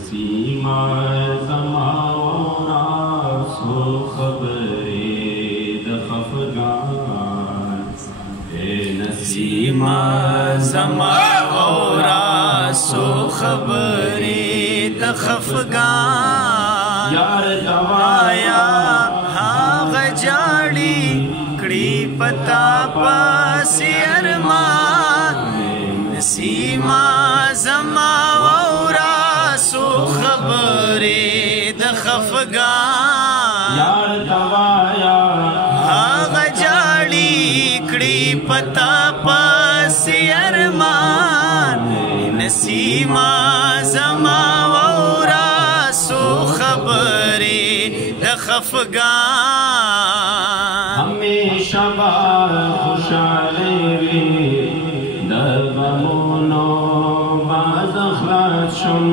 نسیما زماورا سو خبری د خفگان نسیما زماورا سو خبری د خفگان یار دوایا هاغ جاڑی کڑی پتا پاسی ارمان نسیما زماورا سو خبری د خفگان یار دوایا هاغ جاڑی کڑی پتا پاسی ارمان نسیما زماورا سو خبری د خفگان ہمیشہ بار خوشحالی وی د غمونو باز خلاص شم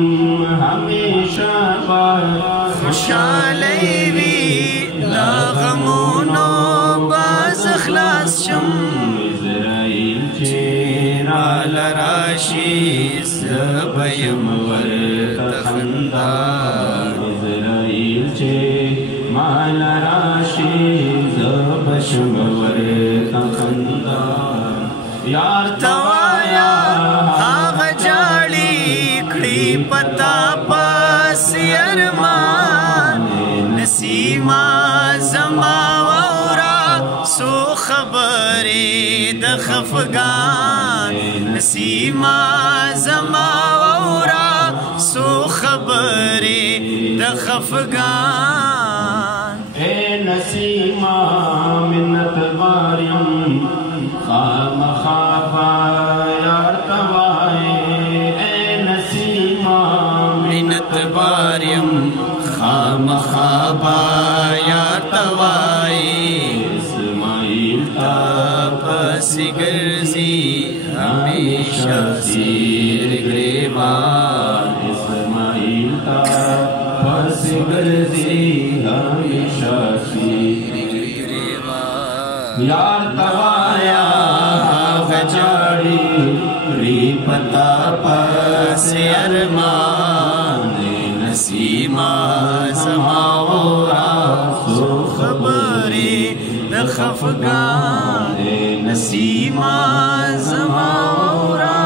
ہمیشہ بار خوشحالی وی د غمونو باز خلاص شم عزرائیل چیرا لراشی زبیم ورد خندان عزرائیل چیرا مال راشی زبشم ورد خندان یار توایا آغ جاڑی کڑی پتا پاسی ارمان نسیما زماورا سو خبری د خفگان نسیما زماورا سو خبری د خفگان اے نسیما منت باریم خام خوابا یار توائے اے نسیما منت باریم خام خوابا یار توائے اسماعیل تا پسی گرزی ہمیشہ سیر گریبان اسماعیل تا پسی گرزی ہمیشہ سیر گریبان یار توایا آغ جاڑی ری پتا پس ارمان نسیما زماورا سو خبری د خفگان نسیما زماورا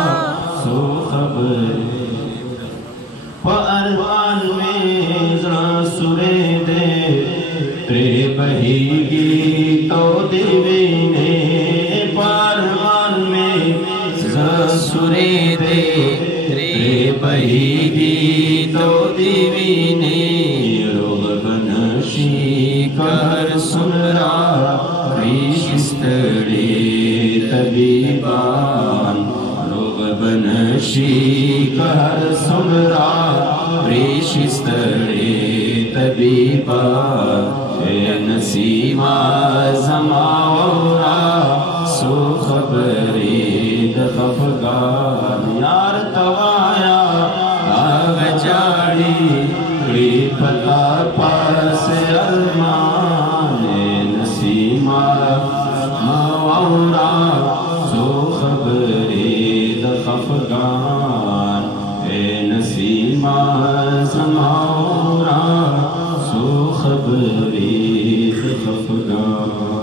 سو خبری پا ارمان میں زرا سورے دے ترے بہی گی تو دیوینے پا ارمان میں زرا سورے دے ترے بہی گی تو دیوینے روغ بنشی کر سمرا ریشستڑی طبیبان روغ بنشی کر سمرا ریشستڑی طبیبان اے نسیما زماورا سو خبری د خفگان یار توایا آغ جاڑی کڑی پتا پاس ارمان نسیما زماورا سو خبری د خفگان اے نسیما زماورا سو خبری د خفگان